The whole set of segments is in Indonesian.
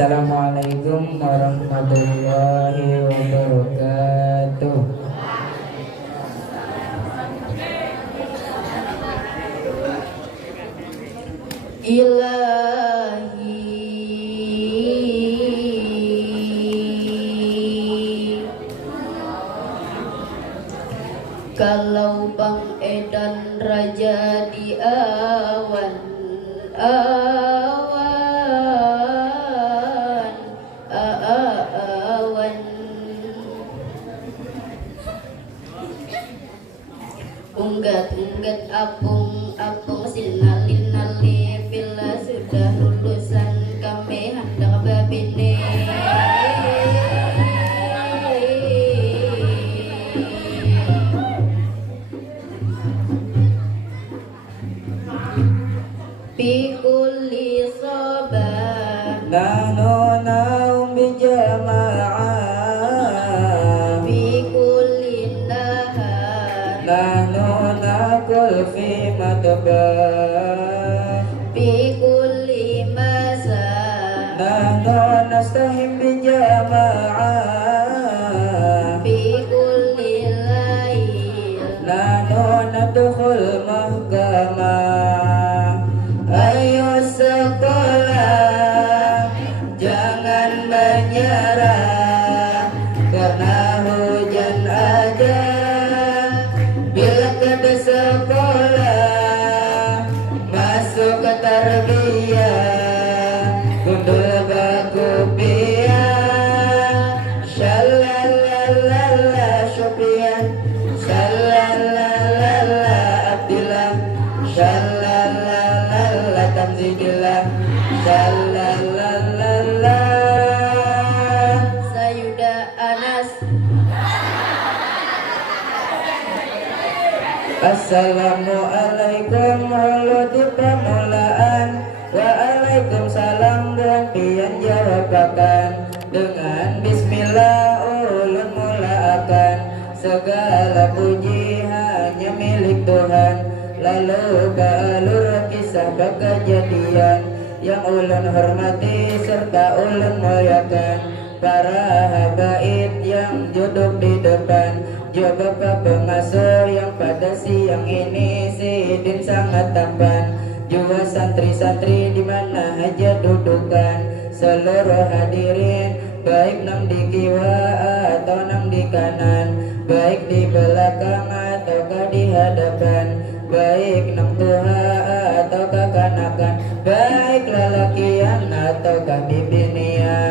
Assalamualaikum warahmatullahi wabarakatuh. Ilahi, kalau Bang Edan raja di awan, unggat apung sinali bila sudah lulusan kami hendak babine. Pikuli sobat nahnu naum bijama'ah pikuli nahar nahnu nakul fi matbah pikuli masa nahnu nastahim bijama'ah pikuli lail nahnu nadkhul mahkamah. Ayo sekolah, jangan menyerah, karena hujan aja. Bila ke sekolah, masuk ke tarbiyah, gundul baku piah, shalalala syupian, shalalala abdillah, shalalala tanzilillah, shalalala Sayuda Anas. Assalamualaikum hulu permulaan, waalaikumsalam dan pian jawabakan. Dengan bismillah ulun mulakan, segala puji hanya milik Tuhan. Lalu ke alur kisah kejadian yang ulun hormati serta ulun muliakan. Para habaib yang duduk di depan, juga pengasuh yang pada siang ini sidin sangat tampan. Juga santri-santri di mana aja dudukan, seluruh hadirin baik nang di kiwa atau nang di kanan, baik di belakang ataukah di hadapan, baik nang tua atau kekanakan, baik lelakian ataukah bibinian.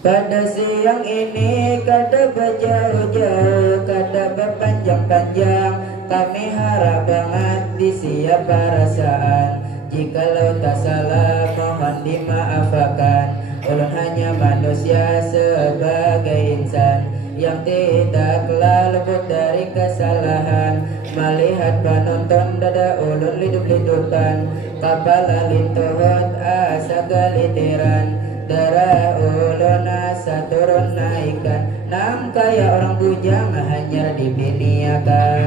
Pada siang ini kada berjauh-jauh, kada berpanjang-panjang, kami harap banget disiap perasaan. Jikalau tak salah mohon dimaafkan, ulun hanya manusia sebagai insan yang tidaklah luput dari kesalahan. Melihat penonton dada ulun lidup-lidupan, kepala lintuhut asa gelitiran, darah ulun asa turun naikkan, nang kaya orang bujang hanya dibiniakan.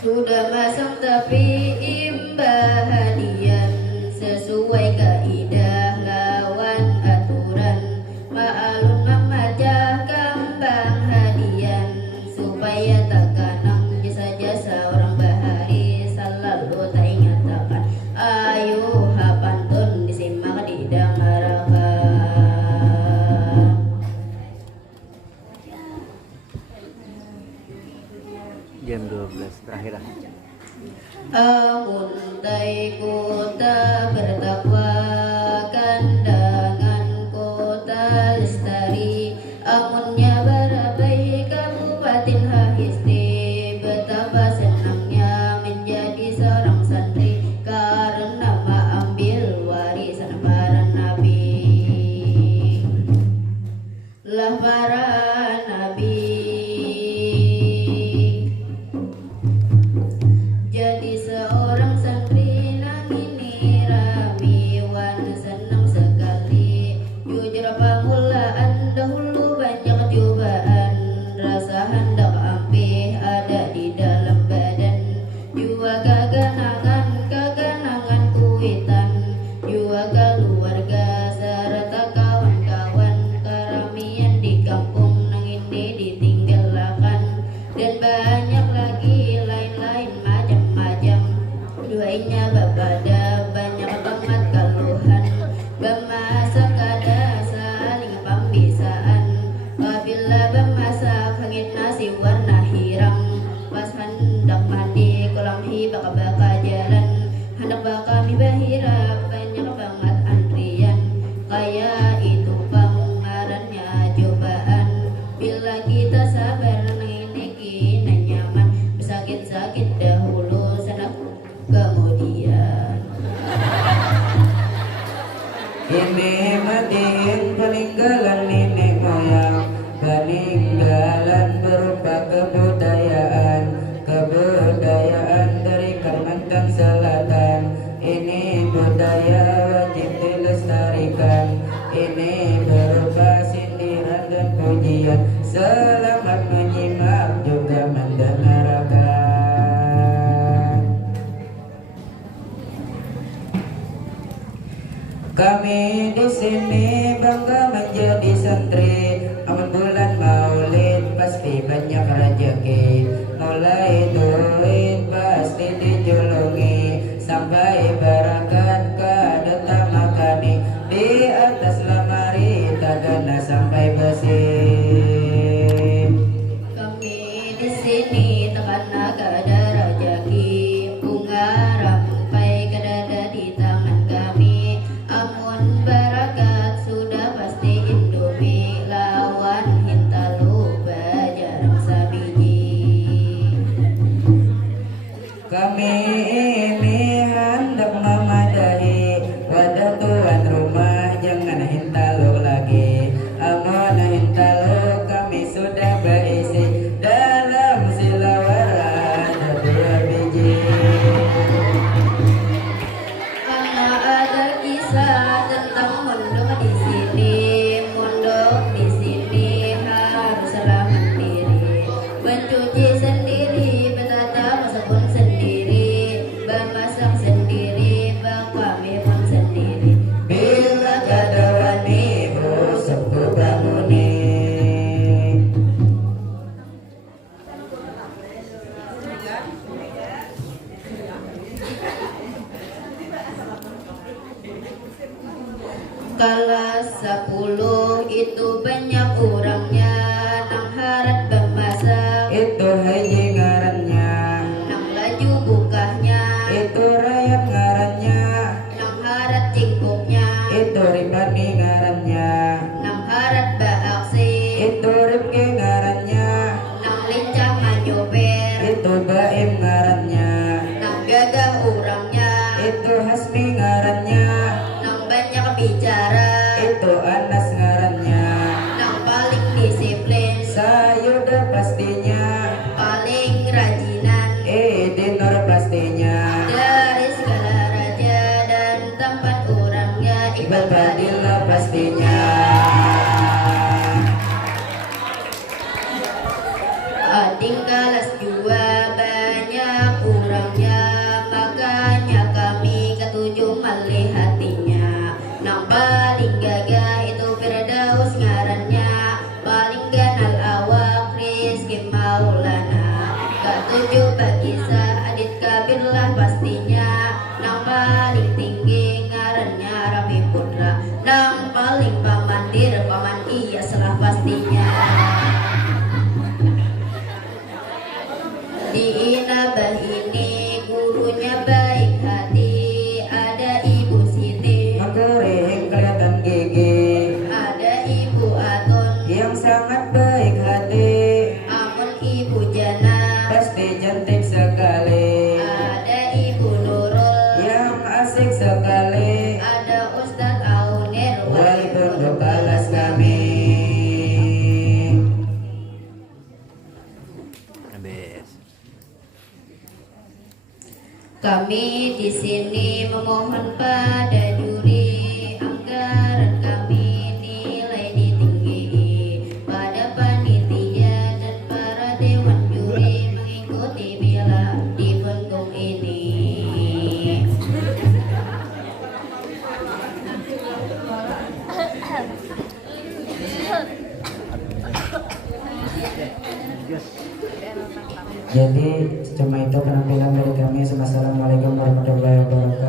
Sudah masuk tapi imbahanian sesuai kaidah lawan aturan, ma'alun memajah kambang hadian supaya tak kanang jasa-jasa orang bahari selalu tak ingat akan. Ayo hapantun disimak didengarkan. Jam 12 terakhir. Amun dai Bemasak ada saling pembisaan. Apabila bemasak hangit nasi warna hiram. Pas hendak mandi kolam hibak baka jalan. Hendak baka mi bahira banyak banget antrian. Kayak itu pengarannya cobaan. Bila kita sabar nginikin nyaman. Bersakit-sakit dahulu senang kemudian. Ini matiin peninggalan nenek moyang. Peninggalan berupa kebudayaan. Kebudayaan dari Kalimantan Selatan. Ini budaya wajib dilestarikan. Ini berupa sindiran dan pujian. Selamat menyimak juga mendengarkan. Kami di sini bangga menjadi santri. Aman bulan Maulid pasti banyak rezeki. Mulai duit pasti dijulungi. Sampai barakat kadeta makani. Di atas lamari tagana sampai besi. Kami di sini tekan naga ada rezeki. Bunga rampai kedada di tangan kami. Amun barakat sudah pasti Indomie. Lawan hintalu bajarang sabiji. Kami ini hendak memadahi wadah tuan rumah, jangan hintalo lagi. Amun hintalo kami sudah berisi dalam silawara ada 2 biji. Ada kisah tentang mondok di sini. Mondok di sini harus ramah diri. Mencuci sendiri, bertata masak pun sendiri. Bermasak sendiri, kami pun sendiri. Bila kada wani busuk ku banguni. Kelas 10 itu banyak orangnya. Nang harat bermasak, Itu haji ngarannya, nang laju bukahnya. itu rakyat ngarannya, Nang harat cingkuknya, itu ribani ngarannya, nang harat baaksi. itu rifki ngarannya, Nang lincah manyober, itu baim ngarannya, nang gagah orangnya. itu hasmi ngarannya, Nang banyak bicara, itu anas ngarannya, nang paling disiplin. sayuda pastinya, Paling rajinan dinor pastinya, dari segala raja dan tempat orangnya. Iqbal Fadila pastinya. Tinggalas jua banyak orangnya. Makanya kami ketujuh melihatinya. Nang paling gagah itu Firdaus ngarannya. Paling ganal awak Rizky Maulana. Ketujuh Bagisa Adit Kabir lah pastinya. Nang paling tinggi ngarannya Rafi Putra. Nang paling pamandir paman Iyas lah pastinya. Di Inabah ini gurunya baik hati. Ada Ibu Siti, Mengkuring kelihatan gigi, ada Ibu Aton, yang sangat baik hati, amun Ibu Jana, pasti cantik sekali, ada Ibu Nurul, yang asik sekali, ada Ustadz Aunir wali pondok kelas kami. Kami di sini memohon pada juri anggaran kami nilai ditinggi. Pada panitia dan para dewan juri mengikuti bila di panggung ini. Jadi cuma itu penampilan dari kami. Assalamualaikum warahmatullahi wabarakatuh.